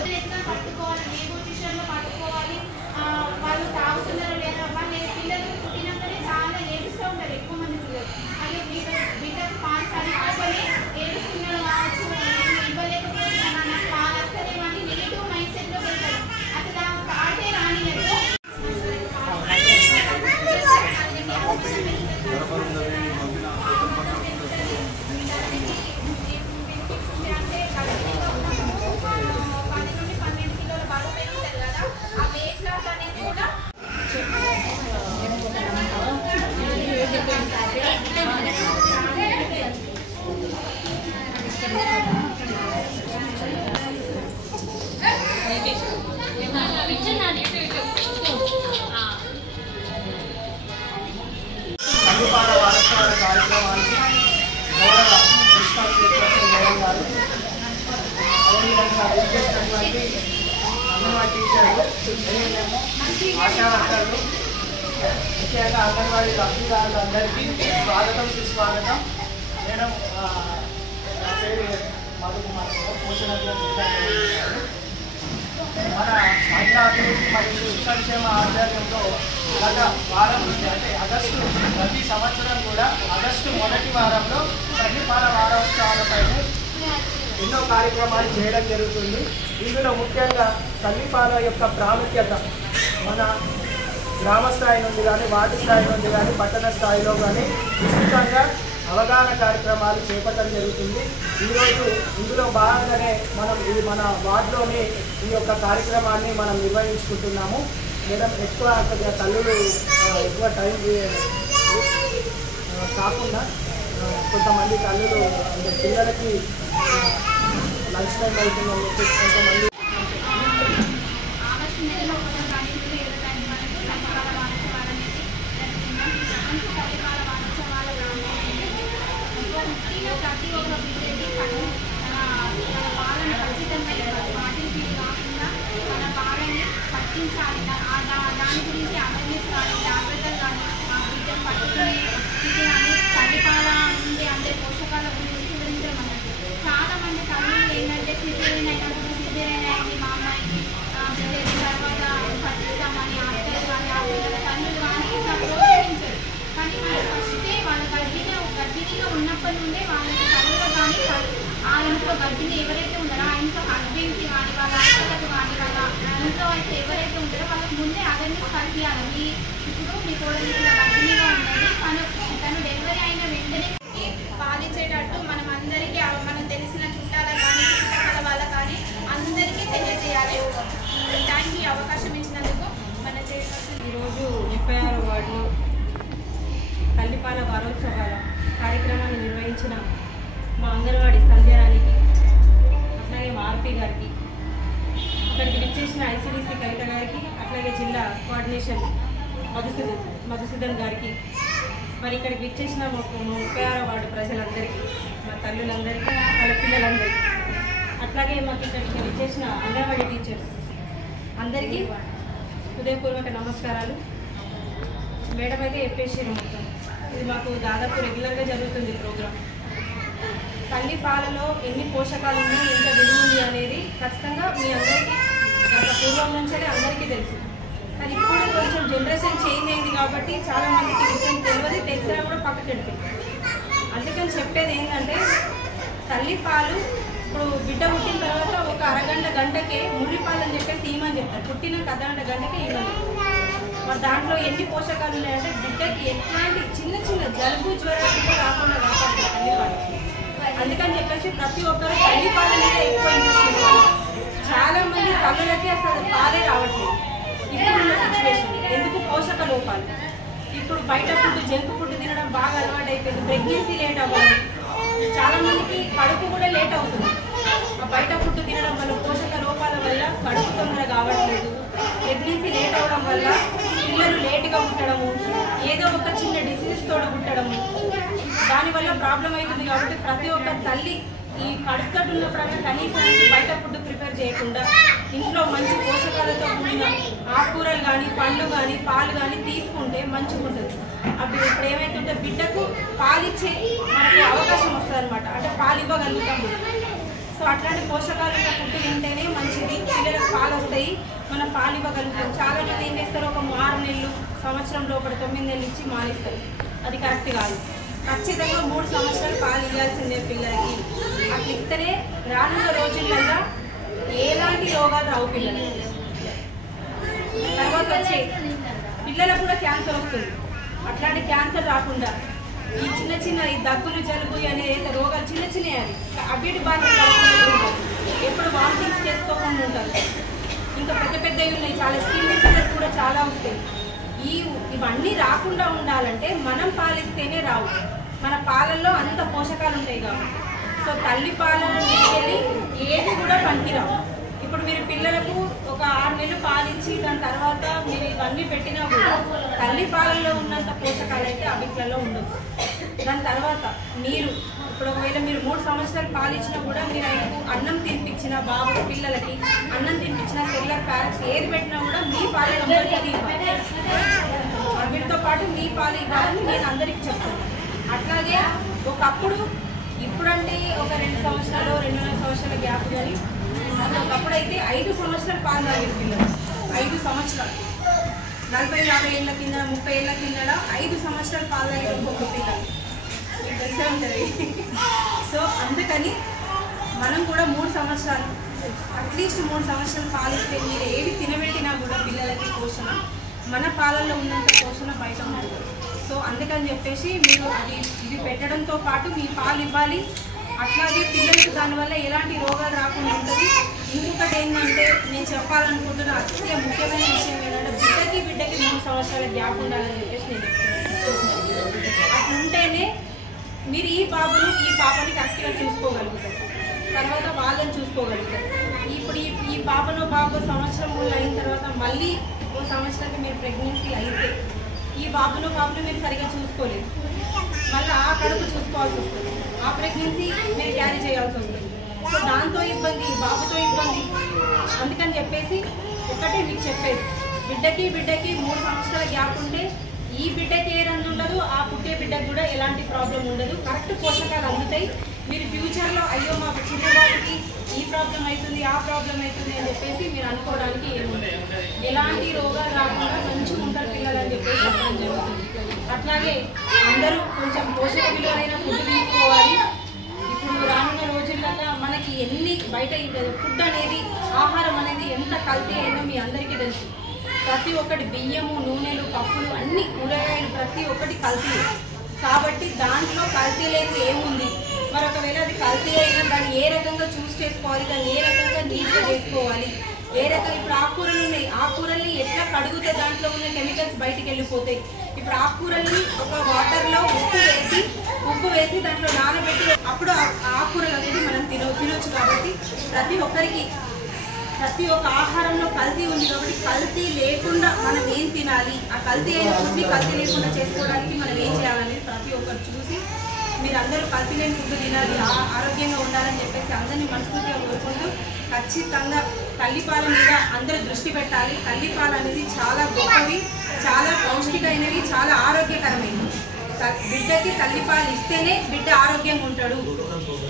రోజు ఎట్లా పట్టుకోవాలి, ఏ పొజిషన్లో పట్టుకోవాలి, వాళ్ళు తాగుతున్నారో లేదా, వాళ్ళు పిల్లలు పుట్టినాకనే చాలా ఏడుస్తూ ఉంటారు ఎక్కువ మంది పిల్లలు. అదే బిడ్డకు పాలు సరిపోయి ఏడుస్తున్నాడు కావచ్చు, ఇవ్వలేకపోతున్నాను, నాకు పాలు వస్తలేమని నెగిటివ్ మైండ్ సెట్లో వెళ్తారు. అసలు ఆ పాటే రానియదు. సంఘపాల వారోత్సవాల కార్యక్రమానికి గౌరవ ప్రిన్సిపల్ చైర్పర్సన్ మేడం గారు, అదేవిధంగా చేసినటువంటి అంగన్వాడీ టీచర్లు, ఆశా వర్కర్లు, ముఖ్యంగా అంగన్వాడీ లబ్ధిదారులందరికీ స్వాగతం సుస్వాగతం. మేడం పేరు మధుకుమార్ పోషణ మన మహిళా అభివృద్ధి మరియు శిశు సంక్షేమ ఆధ్వర్యంలో గత వారం నుండి అంటే ఆగస్టు ప్రతి సంవత్సరం కూడా ఆగస్టు మొదటి వారంలో తల్లిపాల వారోత్సవాలపైన ఎన్నో కార్యక్రమాలు చేయడం జరుగుతుంది. ఇందులో ముఖ్యంగా తల్లిపాల యొక్క ప్రాముఖ్యత మన గ్రామ స్థాయి నుండి కానీ, వార్డు స్థాయి నుండి కానీ, పట్టణ స్థాయిలో కానీ విస్తృతంగా అవగాహన కార్యక్రమాలు చేపట్టడం జరుగుతుంది. ఈరోజు ఇందులో భాగంగానే మన వార్డులోని ఈ యొక్క కార్యక్రమాన్ని మనం నిర్వహించుకుంటున్నాము. మేడం ఎక్కువ తల్లులు ఎక్కువ టైం కాకుండా కొంతమంది తల్లులు అంటే పిల్లలకి లంచ్ టైం అవుతుందని చెప్పేసి కొంతమంది ప్రతి ఒక్క బిడ్డకి మన బాలని ఖచ్చితంగా వాటికి కాకుండా మన బాలని పట్టించాలి. దాని గురించి అవేర్నెస్ కానీ, జాగ్రత్తలు కానీ, ఆ బిడ్డను పట్టుకునే ఇది కానీ తల్లిపాల ఉండే అంటే పోషకాల గురించి వివరించడం అన్నట్టు. చాలా మంది తల్లులు ఏంటంటే సిజేరియన్ అయినప్పుడు సిజేరియన్ అయింది మా అమ్మాయికి, సిజేరియన్ తర్వాత పట్టిస్తామని అత్తలు కానీ ఆ పిల్లల తల్లులు కానీ ఇంకా ప్రోత్సహించారు. కానీ మనం ఫస్టే వాళ్ళ గర్భిణీగా ఉన్నప్పటి నుండే వాళ్ళకి తల్లులు కానీ ఆ ఇంట్లో గర్భిణి ఎవరైతే ఉన్నారో ఆ ఇంట్లో హస్బెండ్కి కానీ, వాళ్ళ అత్తలకు కానీ, వాళ్ళ ఇంట్లో అయితే ఎవరైతే ఉంటారో వాళ్ళకి ముందే అవేర్నెస్ కలిగియాలి. ఇప్పుడు మీ కోడలు ఇట్లా గర్భిణీగా ఉన్నది, తను డెలివరీ అయిన వెంటనే పాలించేటట్టు మనం అందరికీ మనం తెలిసిన చుట్టాల కానీ, చుట్టుపక్కల వాళ్ళ కానీ అందరికీ తెలియజేయాలి. దానికి అవకాశం ఇచ్చినందుకు మన ఈరోజు 36వ వార్డులో తల్లిపాల వారోత్సవాల కార్యక్రమాన్ని నిర్వహించిన మా అంగన్వాడీ సంధ్యారానికి, అట్లాగే మా ఆర్పీ గారికి, అక్కడికి విచ్చేసిన ఐసీడీసీ కవిత గారికి, అట్లాగే జిల్లా కోఆర్డినేషన్ మధుసూదన్ గారికి, మరి ఇక్కడికి విచ్చేసిన 36వ వార్డు ప్రజలందరికీ, మా తల్లులందరికీ, వాళ్ళ పిల్లలందరికీ, అట్లాగే మాకు ఇక్కడికి విచ్చేసిన అంగన్వాడీ టీచర్స్ అందరికీ హృదయపూర్వక నమస్కారాలు. మేడం అయితే చెప్పేసారు మొత్తం. ఇది మాకు దాదాపు రెగ్యులర్గా జరుగుతుంది ప్రోగ్రామ్. తల్లి పాలలో ఎన్ని పోషకాలు ఉన్నాయి, ఎంత విలువ ఉంది అనేది ఖచ్చితంగా మీ అందరికీ గత పూర్వం నుంచే అందరికీ తెలుసు. కానీ ఇప్పుడు కొంచెం జనరేషన్ చేంజ్ అయింది కాబట్టి చాలామందికి విషయం తెలియదు, తెలిసినా కూడా పక్కకి పెడుతుంది. అందుకని చెప్పేది ఏంటంటే తల్లి పాలు ఇప్పుడు బిడ్డ పుట్టిన తర్వాత ఒక అరగంట గంటకే ముర్రిపాలు అని చెప్పేసి ఈమని చెప్తారు. పుట్టిన అర్ధగంట గంటకే ఈమని. మరి దాంట్లో ఎన్ని పోషకాలు ఉన్నాయంటే బిడ్డకి ఎట్లాంటి చిన్న చిన్న జలుబు జ్వరాలు కూడా రాకుండా కాపాడుతుంది తల్లిపాలు. అందుకని చెప్పేసి ప్రతి ఒక్కరు తల్లిపాల మీద ఎక్కువ ఇంట్రెస్ట్ ఉంటుంది. చాలా మంది తల్లులకి అసలు పాలే రావట్లేదు ఇప్పుడున్న సిచ్యువేషన్. ఎందుకు? పోషక లోపాలు. ఇప్పుడు బయట ఫుడ్, జంక్ ఫుడ్ తినడం బాగా అలవాటు అయిపోయింది. ప్రెగ్నెన్సీ లేట్ అవ్వాలి, చాలా మందికి కడుపు కూడా లేట్ అవుతుంది. ఆ బయట ఫుడ్ తినడం వల్ల, పోషక లోపాల వల్ల కడుపు తొందరగా కావట్లేదు. ప్రెగ్నెన్సీ లేట్ అవ్వడం వల్ల పిల్లలు లేటుగా పుట్టడము, ఏదో ఒక చిన్న డిసీజ్ తోడు పుట్టడము, దానివల్ల ప్రాబ్లం అవుతుంది. కాబట్టి ప్రతి ఒక్క తల్లి ఈ కడుపు తట్టు ఉన్నప్పుడైనా కనీసానికి బయట ఫుడ్ ప్రిపేర్ చేయకుండా ఇంట్లో మంచి పోషకాలతో కూడిన ఆకుకూరలు కానీ, పండ్లు కానీ, పాలు కానీ తీసుకుంటే మంచిగా ఉంటుంది. అప్పుడు ఇప్పుడు ఏమైతుంటే బిడ్డకు పాలిచ్చే మనకి అవకాశం వస్తుంది అనమాట. అంటే పాలు ఇవ్వగలుగుతాము. సో అట్లాంటి పోషకాలు ఉన్న ఫుడ్ తింటేనే మంచిది, పిల్లలకు పాలు వస్తాయి, మనం పాలు ఇవ్వగలుగుతాం. చాలా మంది ఏం చేస్తారు, ఒక 6 నెలలు సంవత్సరంలో ఒకటి 9 నెలలు ఇచ్చి మానేస్తారు. అది కరెక్ట్ కాదు. ఖచ్చితంగా 3 సంవత్సరాలు పాలు ఇవ్వాల్సిందే పిల్లలకి. అట్లా ఇస్తేనే రానున్న రోజులలో ఎలాంటి రోగాలు రావు పిల్లలకి. తర్వాత వచ్చే పిల్లలకు కూడా క్యాన్సర్ వస్తుంది. అట్లాంటి క్యాన్సర్ రాకుండా ఈ చిన్న చిన్న ఈ దగ్గులు జలుబు అనేది రోగాలు చిన్న చిన్నవి అవిటి బాగా ఎప్పుడు వామిటింగ్స్ చేసుకోకుండా ఉంటారు. ఇంకా పెద్ద పెద్దవి ఉన్నాయి, చాలా స్కిన్ డిసీజెస్ కూడా చాలా ఉంటాయి. ఇవన్నీ రాకుండా ఉండాలంటే మనం పాలిస్తేనే రావు. మన పాలల్లో అంత పోషకాలు ఉంటాయి కాబట్టి. సో తల్లి పాలను తీసుకెళ్ళి ఏది కూడా పనికిరావు. ఇప్పుడు మీరు పిల్లలకు ఒక 6 నెలలు పాలించి దాని తర్వాత మీరు ఇవన్నీ పెట్టినా కూడా తల్లి పాలల్లో ఉన్నంత పోషకాలు అయితే అవిట్లలో ఉండవు. దాని తర్వాత మీరు ఇప్పుడు ఒకవేళ మీరు 3 సంవత్సరాలు పాలిచ్చినా కూడా మీరు ఆయనకు అన్నం తినిపించిన బాబు పిల్లలకి అన్నం తినిపించిన సెల్లర్ ప్యారెట్స్ ఏది పెట్టినా కూడా మీ పాలు కంపల్సరీ ఇవ్వాలి. వీటితో పాటు మీ పాలు ఇవ్వాలని నేను అందరికీ చెప్తాను. అట్లాగే ఒకప్పుడు ఇప్పుడంటే ఒక 2 సంవత్సరాలు 2.5 సంవత్సరాల గ్యాప్ కానీ ఒకప్పుడు అయితే 5 సంవత్సరాలు పాలు తాగేది పిల్లలు. 5 సంవత్సరాలు 40-50 ఏళ్ళ కింద 30 ఏళ్ళ కింద 5 సంవత్సరాలు పాలు తాగేది ఒక్కొక్క పిల్లలు తెలిసే ఉంటుంది. సో అందుకని మనం కూడా 3 సంవత్సరాలు అట్లీస్ట్ 3 సంవత్సరాలు పాలిస్తే మీరు ఏవి తినబెట్టినా కూడా పిల్లలకి పోషణ మన పాలల్లో ఉన్నంత పోషణ బయట ఉంటుంది. సో అందుకని చెప్పేసి మీరు ఇవి పెట్టడంతో పాటు మీ పాలు ఇవ్వాలి. అట్లాగే పిల్లలకు దానివల్ల ఎలాంటి రోగాలు రాకుండా ఉంటుంది. ఇంకొకటి ఏంటంటే నేను చెప్పాలనుకుంటున్న అత్యంత ముఖ్యమైన విషయం ఏంటంటే బిడ్డకి 3 సంవత్సరాల గ్యాప్ ఉండాలని చెప్పేసి నేను చెప్తున్నాను. అట్లా ఉంటేనే మీరు ఈ పాపని కరెక్ట్గా చూసుకోగలుగుతారు, తర్వాత వాళ్ళని చూసుకోగలుగుతారు. ఇప్పుడు ఈ పాపను బాబు సంవత్సరం అయిన తర్వాత మళ్ళీ ఓ సంవత్సరానికి మీరు ప్రెగ్నెన్సీ అయితే ఈ బాబును మీరు సరిగా చూసుకోలేదు, మళ్ళీ ఆ కడుపు చూసుకోవాల్సి వస్తుంది, ఆ ప్రెగ్నెన్సీ మీరు క్యారీ చేయాల్సి వస్తుంది. సో దాంతో ఇబ్బంది, బాబుతో ఇబ్బంది. అందుకని చెప్పేసి ఒకటే మీకు చెప్పేది, బిడ్డకి 3 సంవత్సరాల గ్యాప్ ఉంటే ఈ బిడ్డకి ఏ రంగు ఉండదు, ఆ పుట్టే బిడ్డకు కూడా ఎలాంటి ప్రాబ్లం ఉండదు. కరెక్ట్ పోషకాలు అందుతాయి. మీరు ఫ్యూచర్లో అయ్యో మా చిన్న బాబుకి ఈ ప్రాబ్లం అవుతుంది ఆ ప్రాబ్లం అవుతుంది అని చెప్పేసి మీరు అనుకోవడానికి ఏముండదు. ఎలాంటి రోగాలు రాకుండా మంచిగా ఉంటారు పిల్లలు అని చెప్పేసి చెప్పడం జరుగుతుంది. అట్లాగే అందరూ కొంచెం పోషక విలువైన ఫుడ్ తీసుకోవాలి. ఇప్పుడు రానున్న రోజులలో మనకి ఎన్ని బయట ఫుడ్ అనేది ఆహారం అనేది ఎంత కల్తీ అయిందో మీ అందరికీ తెలుసు. ప్రతి ఒక్కటి బియ్యము నూనెలు పప్పులు అన్ని కూరగాయలు ప్రతి ఒక్కటి కల్తీ. కాబట్టి దాంట్లో కల్తీ లేనిది ఏముంది, మరి ఒకవేళ అది కల్తీ అయినా దాన్ని ఏ రకంగా చూస్ చేసుకోవాలి, దాన్ని ఏ రకంగా నీట్గా చేసుకోవాలి, ఏ రకంగా ఇప్పుడు ఆకుకూరలు ఉన్నాయి, ఆకుకూరల్ని ఎట్లా కడిగితే దాంట్లో ఉన్న కెమికల్స్ బయటికి వెళ్ళిపోతాయి. ఇప్పుడు ఆకుకూరల్ని ఒక వాటర్లో ఉప్పు వేసి దాంట్లో నానబెట్టి అప్పుడు ఆకుకూరలు అనేది మనం తినొచ్చు. కాబట్టి ప్రతి ఒక్క ఆహారంలో కల్తీ ఉంది. కాబట్టి కల్తీ లేకుండా మనం ఏం తినాలి, ఆ కల్తీ అయిన ఫుడ్ని కల్తీ లేకుండా చేసుకోవడానికి మనం ఏం చేయాలనేది ప్రతి ఒక్కరు చూసి మీరు అందరూ కల్తీ లేని ఫుడ్ తినాలి, ఆరోగ్యంగా ఉండాలని చెప్పేసి అందరినీ మనస్ఫూర్తిగా కోరుకుంటూ ఖచ్చితంగా తల్లిపాల మీద అందరూ దృష్టి పెట్టాలి. తల్లిపాలు అనేది చాలా గొప్పవి, చాలా పౌష్టికమైనవి, చాలా ఆరోగ్యకరమైనవి. బిడ్డకి తల్లిపాలు ఇస్తేనే బిడ్డ ఆరోగ్యంగా ఉంటాడు.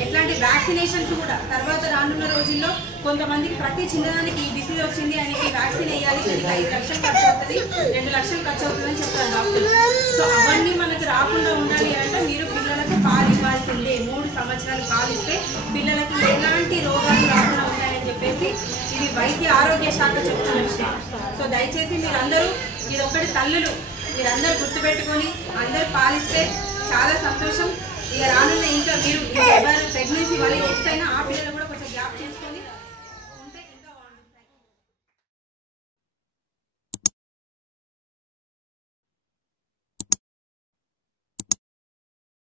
ఎట్లాంటి వ్యాక్సినేషన్స్ కూడా తర్వాత రానున్న రోజుల్లో కొంతమందికి ప్రతి చిన్నదానికి ఈ డిసీజ్ వచ్చింది అని వ్యాక్సిన్ వేయాలి, 5 లక్షలు ఖర్చు అవుతుంది 2 లక్షలు ఖర్చు అవుతుందని చెప్తారు డాక్టర్లు. సో అవన్నీ మనకు రాకుండా ఉండాలి అంటే మీరు పిల్లలకు పాలు ఇవ్వాల్సిందే. 3 సంవత్సరాలు పాలు ఇస్తే పిల్లలకి ఎలాంటి రోగాలు రాకుండా ఉంటాయని చెప్పేసి ఇది వైద్య ఆరోగ్య శాఖ చెప్తున్న విషయం. సో దయచేసి మీరందరూ ఇదొక్కటి తల్లులు మీరందరూ గుర్తుపెట్టుకొని అందరూ పాలిస్తే చాలా సంతోషం. ఇక రానున్న ఇంకా మీరు ఎవరు ప్రెగ్నెన్సీ వాళ్ళు నెక్స్ట్ అయినా ఆ పిల్లలు కూడా కొంచెం గ్యాప్ చేసుకోవాలి.